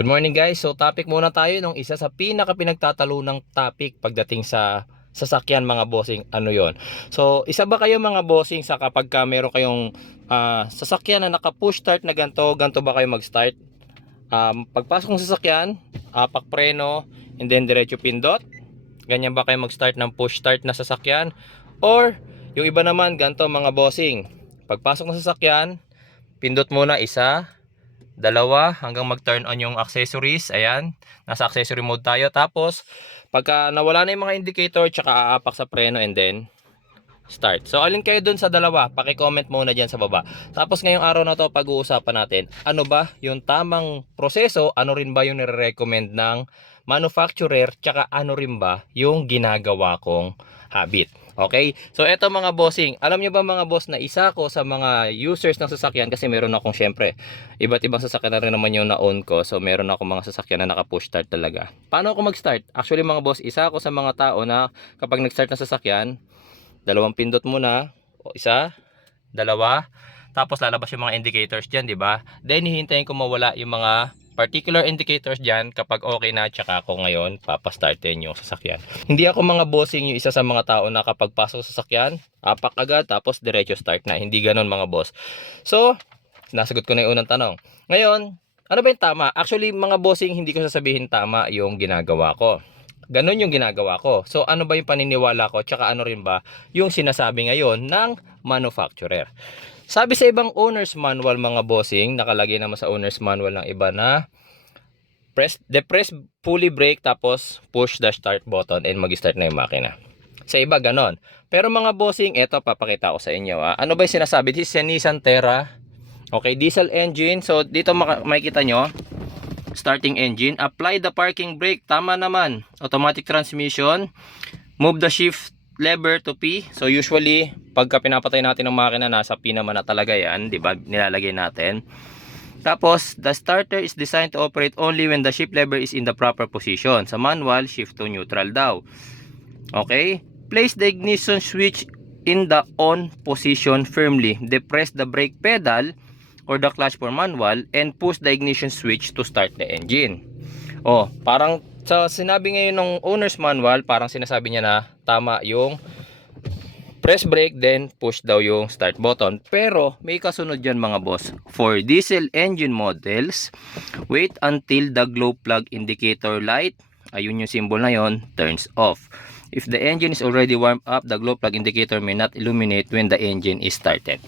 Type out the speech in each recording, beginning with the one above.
Good morning guys. So topic muna tayo nung isa sa pinaka pinagtatalunang topic pagdating sa sasakyan mga bossing. Ano yon? So isa ba kayo mga bossing sa kapag meron kayong sasakyan na naka push start na ganto ba kayo mag-start? Pagpasok ng sasakyan, apak preno, and then diretso pindot. Ganyan ba kayo mag-start ng push start na sasakyan? Or yung iba naman ganto mga bossing. Pagpasok ng sasakyan, pindot muna isa, dalawa hanggang mag-turn on yung accessories. Ayan, nasa accessory mode tayo. Tapos pagka nawala na yung mga indicator, tsaka aapak sa preno and then start. So alin kayo dun sa dalawa? Paki-comment muna dyan sa baba. Tapos ngayong araw na to, pag-uusapan natin ano ba yung tamang proseso, ano rin ba yung nire-recommend ng manufacturer, tsaka ano rin ba yung ginagawa kong habit. Okay? So eto mga bossing, alam nyo ba mga boss na isa ko sa mga users ng sasakyan, kasi meron akong syempre iba't ibang sasakyan na rin naman yung na-own ko. So meron ako mga sasakyan na naka-push start talaga. Paano ako mag-start? Actually mga boss, isa ako sa mga tao na kapag nag-start ng sasakyan, dalawang pindot muna, o isa, dalawa, tapos lalabas yung mga indicators dyan, di ba? Then hihintayin ko mawala yung mga particular indicators dyan. Kapag okay na, tsaka ako ngayon papastartin yung sasakyan. Hindi ako mga bossing yung isa sa mga tao na kapag pasok sa sasakyan, apak agad tapos diretso start na. Hindi ganon mga boss. So nasagot ko na yung unang tanong. Ngayon, ano ba yung tama? Actually mga bossing, hindi ko sasabihin tama yung ginagawa ko. Ganon yung ginagawa ko. So ano ba yung paniniwala ko, tsaka ano rin ba yung sinasabi ngayon ng manufacturer. Sabi sa ibang owner's manual mga bossing, nakalagay naman sa owner's manual ng iba na depress fully brake tapos push the start button and mag-start na yung makina. Sa iba ganon. Pero mga bossing, eto papakita ko sa inyo. Ano ba yung sinasabi? This is a Nissan Terra. Okay, diesel engine. So dito makikita nyo, starting engine, apply the parking brake, tama naman, automatic transmission, move the shift lever to P. So usually pagka pinapatay natin ng makina, nasa P naman na talaga yan, di ba, nilalagay natin. Tapos the starter is designed to operate only when the shift lever is in the proper position. Sa manual, shift to neutral daw. Okay, place the ignition switch in the on position firmly, depress the brake pedal or the clutch for manual, and push the ignition switch to start the engine. Parang sa sinabi ngayon ng owner's manual, parang sinasabi niya na tama yung press brake then push daw yung start button. Pero may kasunod dyan mga boss. For diesel engine models, wait until the glow plug indicator light, ayun yung symbol na yon, turns off. If the engine is already warmed up, the glow plug indicator may not illuminate when the engine is started.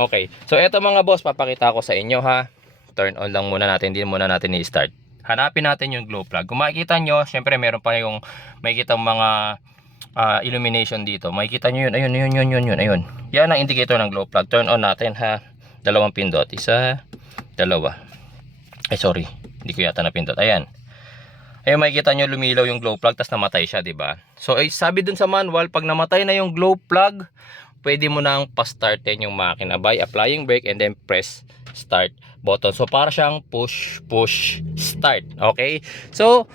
Okay, so eto mga boss, papakita ko sa inyo ha. Turn on lang muna natin, hindi muna natin i-start. Hanapin natin yung glow plug. Kung makikita nyo, syempre meron pa yung makikita mga illumination dito. Makikita nyo yun, ayun. Yan ang indicator ng glow plug. Turn on natin ha. Dalawang pindot, isa, dalawa. Ay sorry, hindi ko yata napindot. Ayan. Ayun, makikita nyo lumilaw yung glow plug, tas namatay siya, di ba? So sabi dun sa manual, pag namatay na yung glow plug, pwede mo nang pa-startin yung makina by applying brake and then press start button. So para siyang push start. Okay, so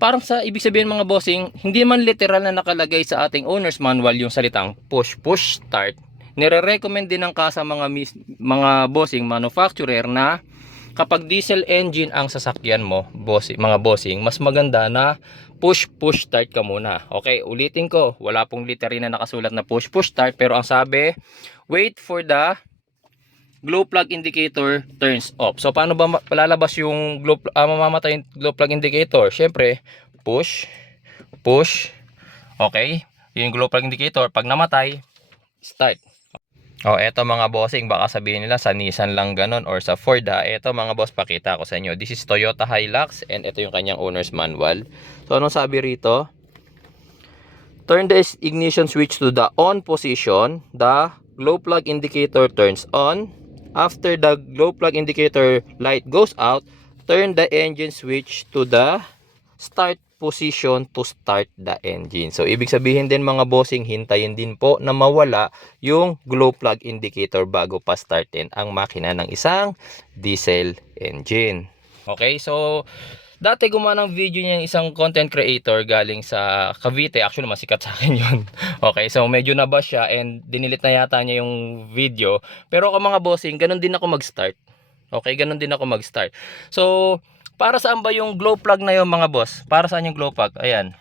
parang sa ibig sabihin mga bossing, hindi man literal na nakalagay sa ating owner's manual yung salitang push start. Nire-recommend din ng kasa mga bossing manufacturer na kapag diesel engine ang sasakyan mo, mga bossing, mas maganda na push start ka muna. Okay, ulitin ko, wala pong literal na nakasulat na push start, pero ang sabi, wait for the glow plug indicator turns off. So paano ba lalabas yung mamamatay yung glow plug indicator? Syempre, push. Okay, yung glow plug indicator, pag namatay, start. Eto mga bossing, baka sabihin nila sa Nissan lang ganon or sa Ford ha. Eto mga boss, pakita ko sa inyo. This is Toyota Hilux and ito yung kanyang owner's manual. So anong sabi rito? Turn the ignition switch to the on position. The glow plug indicator turns on. After the glow plug indicator light goes out, turn the engine switch to the start position to start the engine. So ibig sabihin din mga bossing, hintayin din po na mawala yung glow plug indicator bago pa startin ang makina ng isang diesel engine. Okay, so dati gumawa ng video niya yung isang content creator galing sa Cavite. Actually masikat sa akin yun. Okay, so medyo nabash siya and dinilit na yata niya yung video. Pero ako mga bossing, ganun din ako mag-start. Okay, ganun din ako mag-start. So Para saan ba yung glow plug na yun mga boss? Para saan yung glow plug? Ayan.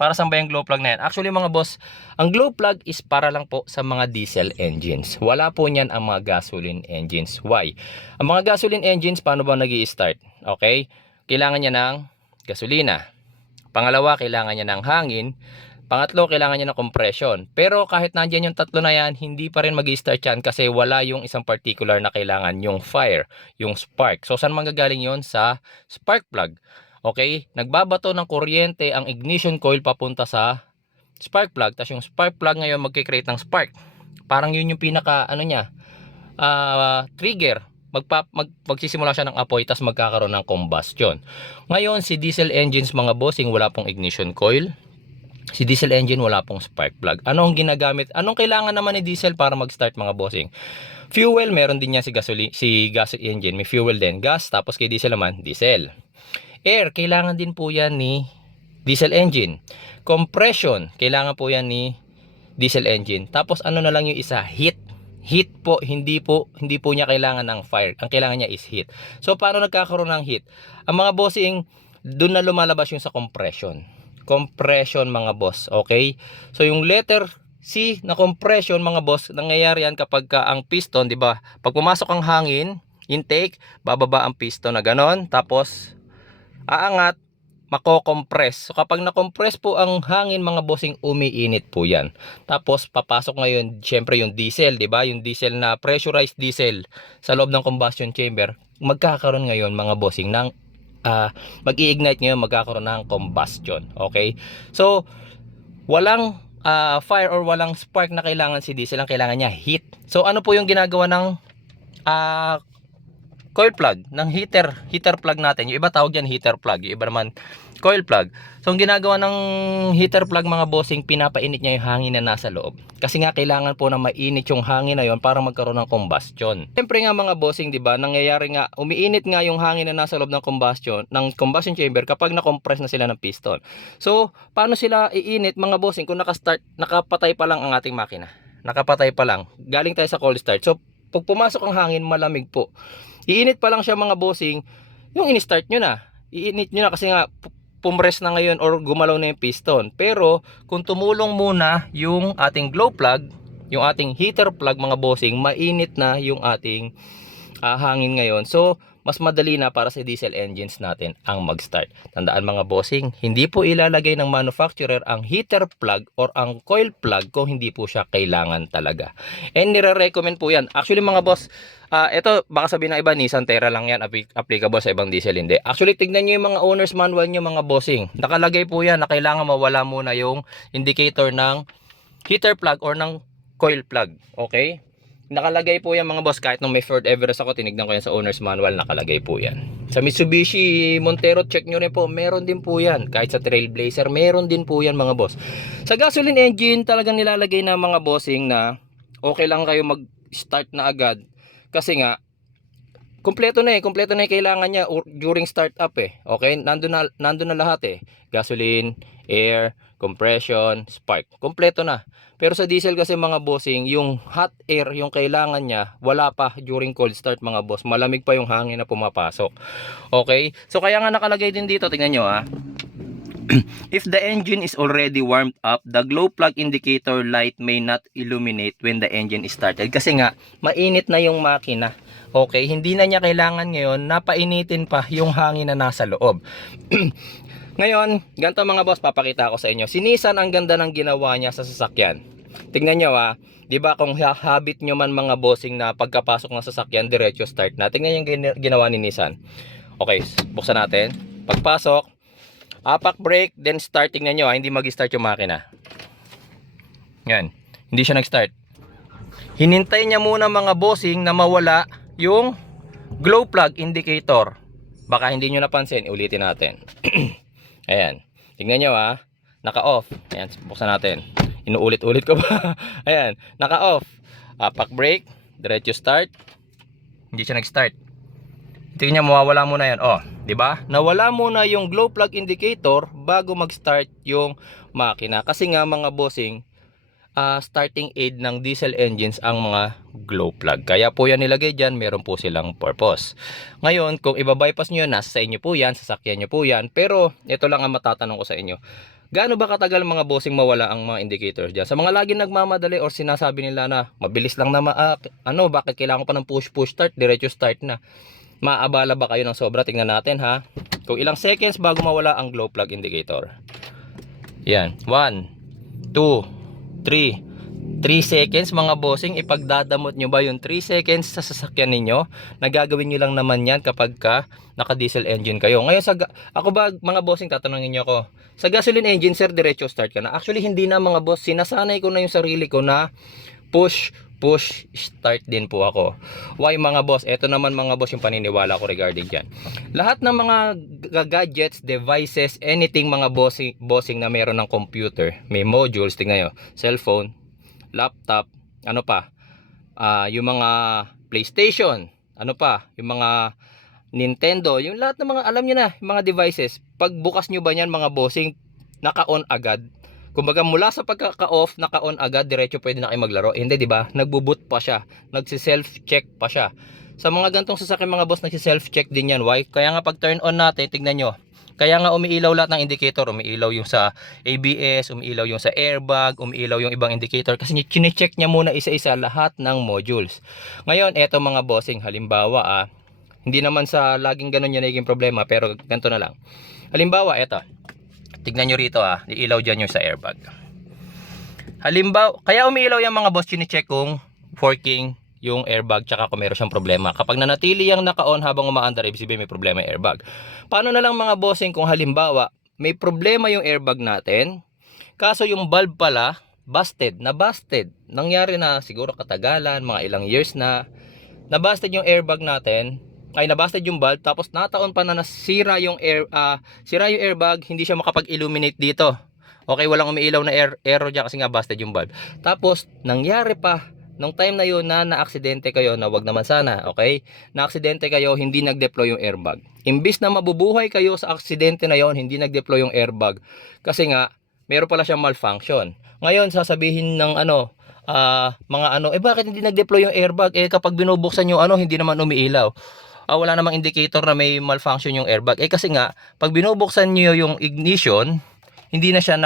Para saan ba yung glow plug na yan? Actually mga boss, ang glow plug is para lang po sa mga diesel engines. Wala po niyan ang mga gasoline engines. Why? Ang mga gasoline engines, paano ba nag-i-start? Okay? Kailangan niya ng gasolina. Pangalawa, kailangan niya ng hangin. Pangatlo, kailangan niya ng compression. Pero kahit nandiyan yung tatlo na yan, hindi pa rin mag-i-start yan kasi wala yung isang particular na kailangan, yung fire, yung spark. So saan manggagaling yon? Sa spark plug. Okay, nagbabato ng kuryente ang ignition coil papunta sa spark plug. Tapos yung spark plug ngayon magkikreate ng spark. Parang yun yung pinaka ano niya, trigger. Magsisimula siya ng apoy tapos magkakaroon ng combustion. Ngayon si diesel engines mga bossing, wala pong ignition coil. Si diesel engine wala pong spark plug. Ano ang ginagamit? Anong kailangan naman ni diesel para mag-start mga bossing? Fuel, meron din yan si gas engine, may fuel din, gas, tapos kay diesel naman, diesel. Air, kailangan din po yan ni diesel engine. Compression, kailangan po yan ni diesel engine. Tapos ano na lang yung isa, heat. Heat po, hindi po niya kailangan ng fire. Ang kailangan niya is heat. So paano nagkakaroon ng heat? Ang mga bossing, doon na lumalabas yung sa compression. Compression mga boss, okay? So yung letter C na compression mga boss, nangyayari yan kapag ang piston, di ba? Pag pumasok ang hangin, intake, bababa ang piston na ganon, tapos aangat, mako-compress. So kapag na-compress po ang hangin mga bossing, umiinit po yan. Tapos papasok ngayon syempre yung diesel, 'di ba? Yung diesel na pressurized diesel sa loob ng combustion chamber, magkakaroon ngayon mga bossing ng mag-i-ignite ngayon, magkakaroon ng combustion. Okay? So walang fire or walang spark na kailangan si diesel, ang kailangan niya heat. So ano po yung ginagawa ng coil plug, ng heater plug natin? Yung iba tawag yan heater plug, yung iba naman coil plug. So ang ginagawa ng heater plug mga bossing, pinapainit niya yung hangin na nasa loob. Kasi nga kailangan po na mainit yung hangin na yon para magkaroon ng combustion. Siyempre nga mga bossing, 'di ba? Nangyayari nga, umiinit nga yung hangin na nasa loob ng combustion chamber kapag na-compress na sila ng piston. So, paano sila iinit mga bossing kung nakapatay pa lang ang ating makina? Nakapatay pa lang. Galing tayo sa cold start. So, pag pumasok ang hangin, malamig po. Iinit pa lang siya mga bossing, yung in-start nyo na. Iinit nyo na kasi nga pumrest na ngayon or gumalaw na yung piston. Pero kung tumulong muna yung ating glow plug, yung ating heater plug mga bossing, mainit na yung ating hangin ngayon. So mas madali na para sa diesel engines natin ang mag-start. Tandaan mga bossing, hindi po ilalagay ng manufacturer ang heater plug or ang coil plug kung hindi po siya kailangan talaga. And nire-recommend po yan. Actually mga boss, ito baka sabihin ng iba, Nissan Terra lang yan, applicable sa ibang diesel, hindi. Actually tignan nyo yung mga owner's manual nyo mga bossing. Nakalagay po yan na kailangan mawala muna yung indicator ng heater plug or ng coil plug. Okay? Nakalagay po yan mga boss, kahit nung may Ford Everest ako, tinignan ko yan sa owner's manual, nakalagay po yan. Sa Mitsubishi Montero, check nyo rin po, meron din po yan. Kahit sa Trailblazer, meron din po yan mga boss. Sa gasoline engine, talagang nilalagay na mga bossing na okay lang kayo mag-start na agad. Kasi nga, kompleto na yung kailangan niya during startup eh. Okay, nandun na lahat eh. Gasoline, air, compression, spark. Kompleto na. Pero sa diesel kasi mga bossing, yung hot air, yung kailangan niya, wala pa during cold start mga boss. Malamig pa yung hangin na pumapasok. Okay? So kaya nga nakalagay din dito, tingnan nyo ha. If the engine is already warmed up, the glow plug indicator light may not illuminate when the engine is started. Kasi nga, mainit na yung makina. Okay? Hindi na niya kailangan ngayon na painitin pa yung hangin na nasa loob. Ngayon, ganito mga boss, papakita ko sa inyo. Si Nissan, ang ganda ng ginawa niya sa sasakyan. Tingnan nyo ha, di ba kung habit nyo man mga bossing na pagkapasok ng sasakyan, diretso start na. Tingnan yung ginawa ni Nissan. Okay, buksan natin. Pagpasok, apak brake, then start. Tingnan nyo ha, hindi mag-start yung makina. Yan, hindi siya nag-start. Hinintay niya muna mga bossing na mawala yung glow plug indicator. Baka hindi nyo napansin, ulitin natin. Ayan, tingnan nyo ha, naka-off. Ayan, buksan natin. Inuulit-ulit ko ba? Ayan, naka-off. Apak brake, diretso start. Hindi siya nag-start. Tingnan nyo, mawawala muna yan. Oh, di ba? Nawala muna yung glow plug indicator bago mag-start yung makina. Kasi nga mga bossing, starting aid ng diesel engines ang mga glow plug. Kaya po yan nilagay dyan, meron po silang purpose. Ngayon, kung ibabypass nyo, nasa sa inyo po yan, sasakyan nyo po yan. Pero, ito lang ang matatanong ko sa inyo. Gaano ba katagal mga bossing mawala ang mga indicators dyan? Sa mga laging nagmamadali or sinasabi nila na mabilis lang na bakit kailangan pa ng push start, diretso start na. Maabala ba kayo ng sobra? Tingnan natin ha. Kung ilang seconds bago mawala ang glow plug indicator. Yan, 1, 2, 3 seconds mga bossing. Ipagdadamot nyo ba yung 3 seconds sa sasakyan ninyo? Nagagawin nyo lang naman yan kapag naka diesel engine kayo. Ngayon ako ba mga bossing, tatanungin nyo ako, sa gasoline engine sir, diretso start ka na? Actually hindi na mga boss, sinasanay ko na yung sarili ko na push start din po ako. Why mga boss? Ito naman mga boss yung paniniwala ko regarding dyan. Lahat ng mga gadgets, devices, anything mga bossing na meron ng computer, may modules, tingnan nyo, cellphone, laptop, ano pa, yung mga PlayStation, ano pa, yung mga Nintendo, yung lahat ng mga, alam nyo na, yung mga devices, pag bukas nyo ba yan mga bossing, naka-on agad? Kumbaga mula sa pagkaka-off, naka-on agad, diretso pwede na kayo maglaro. Hindi, di ba? Nagbo-boot pa siya, nagsi-self-check pa siya. Sa mga gantong sasakyan mga boss, nagsi-self-check din yan. Why? Kaya nga pag turn on natin, tignan nyo. Kaya nga umiilaw lahat ng indicator, umiilaw yung sa ABS, umiilaw yung sa airbag, umiilaw yung ibang indicator kasi chine-check niya muna isa-isa lahat ng modules. Ngayon, eto mga bossing, halimbawa hindi naman sa laging ganun yung naging problema, pero ganito na lang. Halimbawa, eto. Tignan nyo rito iilaw dyan yung sa airbag. Halimbawa, kaya umiilaw yung mga boss, chine-check kung working yung airbag tsaka kung meron siyang problema. Kapag nanatili yung naka-on habang umaandar, ibig sabihin may problema yung airbag. Paano na lang mga bossing kung halimbawa may problema yung airbag natin, kaso yung valve pala busted. Nangyari na siguro katagalan, mga ilang years na busted yung airbag natin, nabasted yung valve, tapos nataon pa na nasira yung airbag, hindi siya makapag-illuminate dito. Okay, walang umiilaw na error dyan kasi nga busted yung valve. Tapos nangyari pa nung time na yun na na-aksidente kayo, na wag naman sana, okay? Na-aksidente kayo, hindi nag-deploy yung airbag. Imbis na mabubuhay kayo sa aksidente na yon, hindi nag-deploy yung airbag. Kasi nga, meron pala siyang malfunction. Ngayon, sasabihin ng bakit hindi nag-deploy yung airbag? Kapag binubuksan yung hindi naman umiilaw. Wala namang indicator na may malfunction yung airbag. Kasi nga, pag binubuksan niyo yung ignition, hindi na siya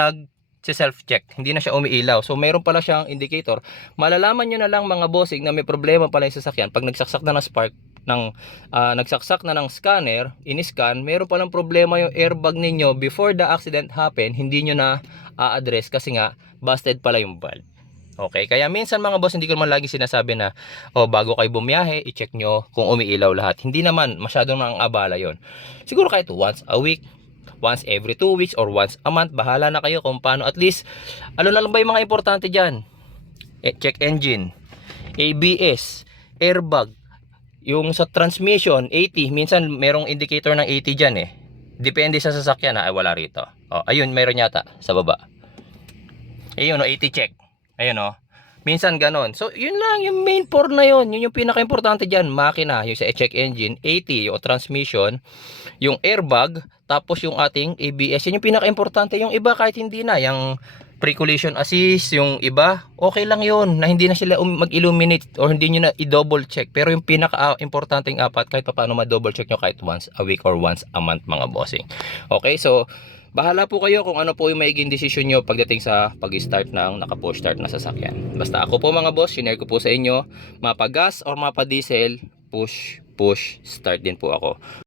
self-check, hindi na siya umiilaw. So mayroon pala siyang indicator. Malalaman nyo na lang mga bossing na may problema pala yung sasakyan pag nagsaksak na ng spark nagsaksak na ng scanner, in-scan, mayroon palang problema yung airbag ninyo before the accident happen, hindi nyo na a-address kasi nga busted pala yung valve. Okay, kaya minsan mga boss, hindi ko naman lagi sinasabi na bago kayo bumiyahe, i-check nyo kung umiilaw lahat. Hindi naman masyadong nang-abala yon. Siguro kahit once a week, once every 2 weeks, or once a month, bahala na kayo kung paano. At least, ano na lang ba yung mga importante dyan? Check engine, ABS, airbag, yung sa transmission, 80, minsan merong indicator ng 80 dyan depende sa sasakyan wala rito. Ayun, meron yata sa baba. Ayun 80 check. Ayun minsan ganon. So yun lang yung main 4 na yun. Yun yung pinaka-importante dyan. Makina, yung sa check engine, 80 yung transmission, yung airbag, tapos yung ating ABS. Yun yung pinaka-importante. Yung iba kahit hindi na, yung pre-collision assist, yung iba, okay lang yun, na hindi na sila mag-illuminate or hindi nyo na i-double check. Pero yung pinaka-importanting apat, kahit pa paano ma-double check nyo kahit once a week or once a month mga bossing. Okay, so bahala po kayo kung ano po yung maiging desisyon nyo pagdating sa pag-start ng naka-push start na sasakyan. Basta ako po mga boss, share ko po sa inyo, mapa gas or mapa diesel, push start din po ako.